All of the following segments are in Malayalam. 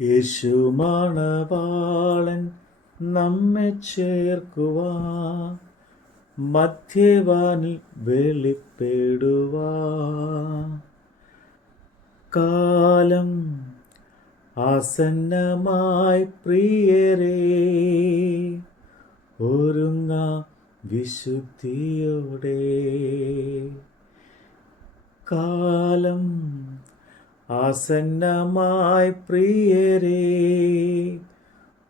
യേശു മണവാളൻ നമ്മെ ചേർക്കുവാ, മധ്യവാനിൽ വെളിപ്പെടുവാ. കാലം ആസന്നമായി പ്രിയരേ, ഒരുങ്ങ വിശുദ്ധിയോടെ. കാലം ആസന്നമായി പ്രിയരേ,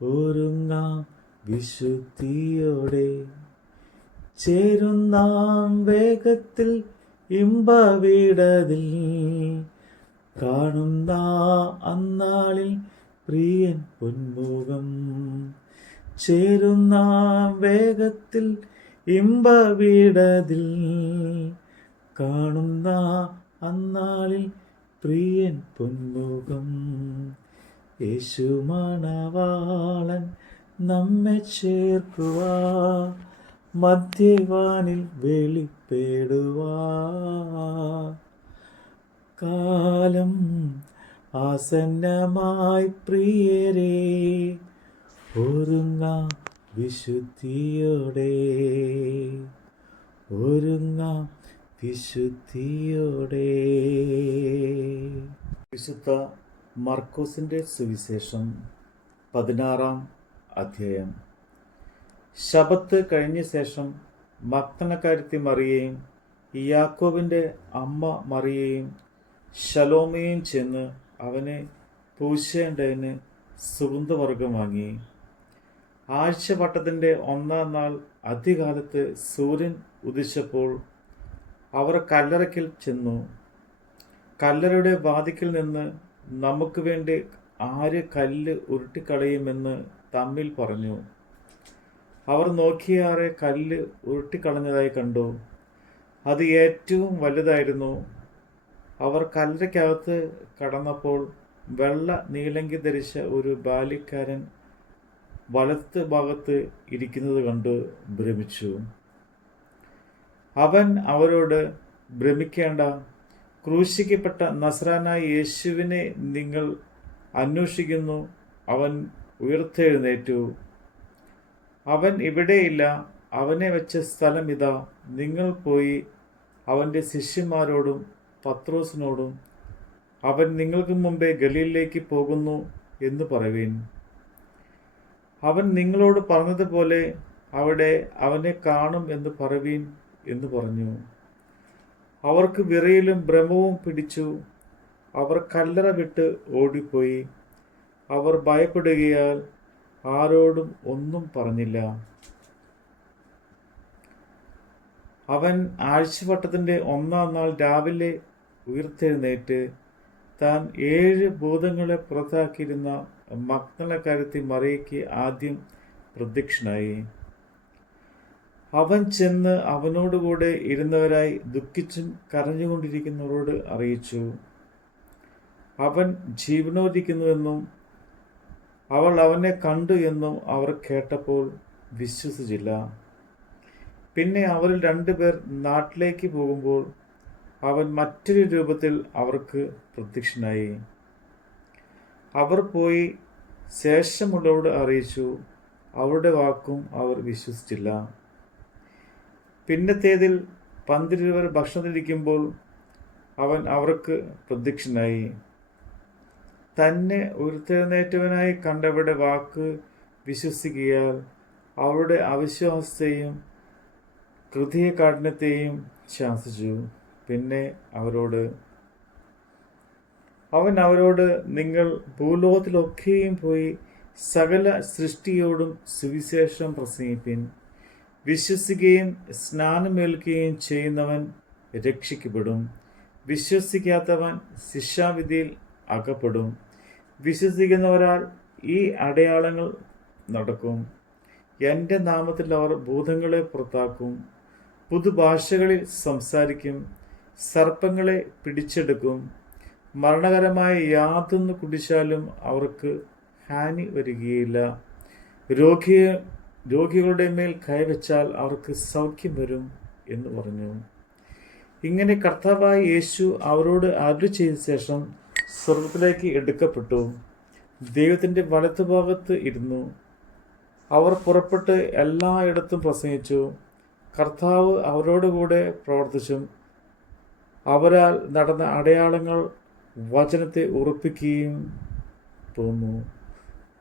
ഒരുങ്ങാം വിശുദ്ധിയോടെ. ചേരുന്നാം വേഗത്തിൽ ഇമ്പവിടതിൽ, കാണുന്ന അന്നാളിൽ പ്രിയൻ പൊന്മുഖം. ചേരുന്നാം വേഗത്തിൽ ഇമ്പവിടതിൽ, കാണുന്ന അന്നാളിൽ പ്രിയൻ പൊന്മുഖം. യേശു മണവാളൻ നമ്മെ ചേർക്കുവാ, മധ്യവാനിൽ വെളിപ്പെടുവാ. കാലം ആസന്നമായി പ്രിയരേ, ഒരുങ്ങാം വിശുദ്ധിയോടെ. ഒരുങ്ങാം വിശുദ്ധിയോടെ. വിശുദ്ധ മർക്കോസിൻ്റെ സുവിശേഷം 16-ാം അധ്യായം. ശബത്ത് കഴിഞ്ഞ ശേഷം മഗ്ദലക്കാരത്തി മറിയയും യാക്കോബിൻ്റെ അമ്മ മറിയയും ശലോമയും ചെന്ന് അവനെ പൂശേണ്ടതിന് സുഗന്ധവർഗം വാങ്ങി. ആഴ്ചവട്ടത്തിൻ്റെ 1-ാം നാൾ അതികാലത്ത് സൂര്യൻ ഉദിച്ചപ്പോൾ അവർ കല്ലറയ്ക്കൽ ചെന്നു. കല്ലറയുടെ വാതിക്കൽ നിന്ന് നമുക്ക് വേണ്ടി ആര് കല്ല് ഉരുട്ടിക്കളയുമെന്ന് തമ്മിൽ പറഞ്ഞു. അവർ നോക്കിയാറെ കല്ല് ഉരുട്ടിക്കളഞ്ഞതായി കണ്ടു. അത് ഏറ്റവും വലുതായിരുന്നു. അവർ കല്ലറയ്ക്കകത്ത് കടന്നപ്പോൾ വെള്ള നീലങ്കി ധരിച്ച ഒരു ബാല്യക്കാരൻ വലത്ത് ഭാഗത്ത് ഇരിക്കുന്നത് കണ്ട് ഭ്രമിച്ചു. അവൻ അവരോട്, ഭ്രമിക്കേണ്ട, ക്രൂശിക്കപ്പെട്ട നസ്രായനായ യേശുവിനെ നിങ്ങൾ അന്വേഷിക്കുന്നു. അവൻ ഉയർത്തെഴുന്നേറ്റു. അവൻ ഇവിടെയില്ല. അവനെ വെച്ച സ്ഥലം ഇതാ. നിങ്ങൾ പോയി അവൻ്റെ ശിഷ്യന്മാരോടും പത്രോസിനോടും അവൻ നിങ്ങൾക്ക് മുമ്പേ ഗലീലയിലേക്ക് പോകുന്നു എന്ന് പറയുവിൻ. അവൻ നിങ്ങളോട് പറഞ്ഞതുപോലെ അവിടെ അവനെ കാണും എന്ന് പറയുവിൻ എന്ന് പറഞ്ഞു. അവർക്ക് വിറയലും ഭ്രമവും പിടിച്ചു. അവർ കല്ലറ വിട്ട് ഓടിപ്പോയി. അവർ ഭയപ്പെടുകയാൽ ആരോടും ഒന്നും പറഞ്ഞില്ല. അവൻ ആഴ്ചവട്ടത്തിൻ്റെ 1-ാം നാൾ രാവിലെ ഉയർത്തെഴുന്നേറ്റ് താൻ 7 ഭൂതങ്ങളെ പുറത്താക്കിയിരുന്ന മഗ്ദലക്കാരത്തി മറിയയ്ക്ക് ആദ്യം പ്രത്യക്ഷനായി. അവൻ ചെന്ന് അവനോടുകൂടെ ഇരുന്നവരായി ദുഃഖിച്ചും കരഞ്ഞുകൊണ്ടിരിക്കുന്നവരോട് അറിയിച്ചു. അവൻ ജീവനോദിക്കുന്നുവെന്നും അവൾ അവനെ കണ്ടു എന്നും അവർ കേട്ടപ്പോൾ വിശ്വസിച്ചില്ല. പിന്നെ അവരിൽ 2 പേർ നാട്ടിലേക്ക് പോകുമ്പോൾ അവൻ മറ്റൊരു രൂപത്തിൽ അവർക്ക് പ്രത്യക്ഷനായി. അവർ പോയി ശേഷമുള്ളവരോട് അറിയിച്ചു. അവരുടെ വാക്കും അവർ വിശ്വസിച്ചില്ല. പിന്നത്തേതിൽ 12 പേർ ഭക്ഷണത്തിലിരിക്കുമ്പോൾ അവൻ അവർക്ക് പ്രത്യക്ഷനായി. തന്നെ ഉയർത്തെഴുന്നേറ്റവനായി കണ്ടവരുടെ വാക്ക് വിശ്വസിക്കുകയാൽ അവരുടെ അവിശ്വാസത്തെയും ഹൃദയകാഠിന്യത്തെയും ശാസിച്ചു. പിന്നെ അവൻ അവരോട്, നിങ്ങൾ ഭൂലോകത്തിലൊക്കെയും പോയി സകല സൃഷ്ടിയോടും സുവിശേഷം പ്രസംഗിപ്പിൻ. വിശ്വസിക്കുകയും സ്നാനമേൽക്കുകയും ചെയ്യുന്നവൻ രക്ഷിക്കപ്പെടും. വിശ്വസിക്കാത്തവൻ ശിക്ഷാവിധിയിൽ അകപ്പെടും. വിശ്വസിക്കുന്നവരാൽ ഈ അടയാളങ്ങൾ നടക്കും. എൻ്റെ നാമത്തിൽ അവർ ഭൂതങ്ങളെ പുറത്താക്കും. പുതുഭാഷകളിൽ സംസാരിക്കും. സർപ്പങ്ങളെ പിടിച്ചെടുക്കും. മരണകരമായ യാതൊന്ന് കുടിച്ചാലും അവർക്ക് ഹാനി വരികയില്ല. രോഗികളുടെ മേൽ കൈവച്ചാൽ അവർക്ക് സൗഖ്യം വരും എന്ന് പറഞ്ഞു. ഇങ്ങനെ കർത്താവായ യേശു അവരോട് അരുളി ചെയ്ത ശേഷം സ്വർഗ്ഗത്തിലേക്ക് എടുക്കപ്പെട്ടു. ദൈവത്തിൻ്റെ വലത്തുഭാഗത്ത് ഇരുന്നു. അവർ പുറപ്പെട്ട് എല്ലായിടത്തും പ്രസംഗിച്ചു. കർത്താവ് അവരോടുകൂടെ പ്രവർത്തിച്ചും അവരാൽ നടന്ന അടയാളങ്ങൾ വചനത്തെ ഉറപ്പിക്കുകയും പോന്നു.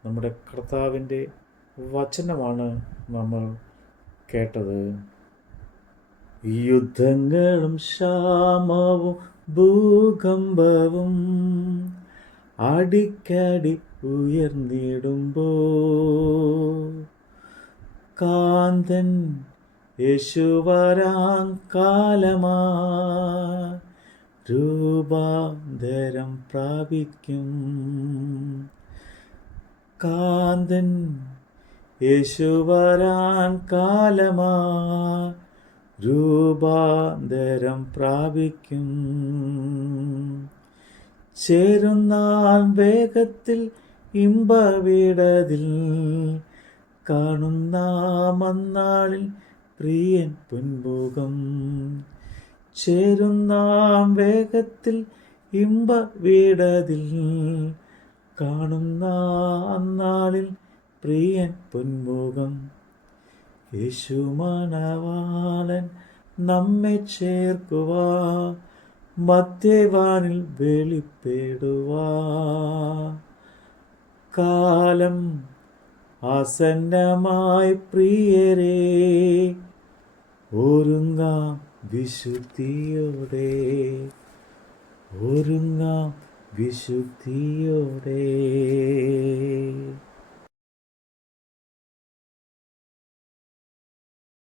നമ്മുടെ കർത്താവിൻ്റെ വചനമാണ് നമ്മൾ കേട്ടത്. യുദ്ധങ്ങളും ക്ഷാമവും ഭൂകമ്പവും അടിക്കടി ഉയർന്നിടുമ്പോൾ കാന്തൻ യേശുവരാൻ കാലമാ രൂപാന്തരം പ്രാപിക്കും. കാന്തൻ യേശുവരാൻ കാലമാ രൂപാന്തരം പ്രാപിക്കും. ചേരുന്നാൾ വേഗത്തിൽ ഇമ്പവിടതിൽ കാണുന്ന മന്നാളിൽ പ്രിയൻ പൊന്മുഖം. ചേരുന്ന വേഗത്തിൽ ഇമ്പവിടതിൽ കാണുന്ന അന്നാളിൽ പ്രിയൻ പൊന്മുഖം. യേശു മണവാളൻ നമ്മെ ചേർക്കുവാ മധ്യവാനിൽ വെളിപ്പെടുവാ. കാലം ആസന്നമായി പ്രിയരേ, ഒരുങ്ങാം വിശുദ്ധിയോടെ, ഒരുങ്ങാം വിശുദ്ധിയോടെ.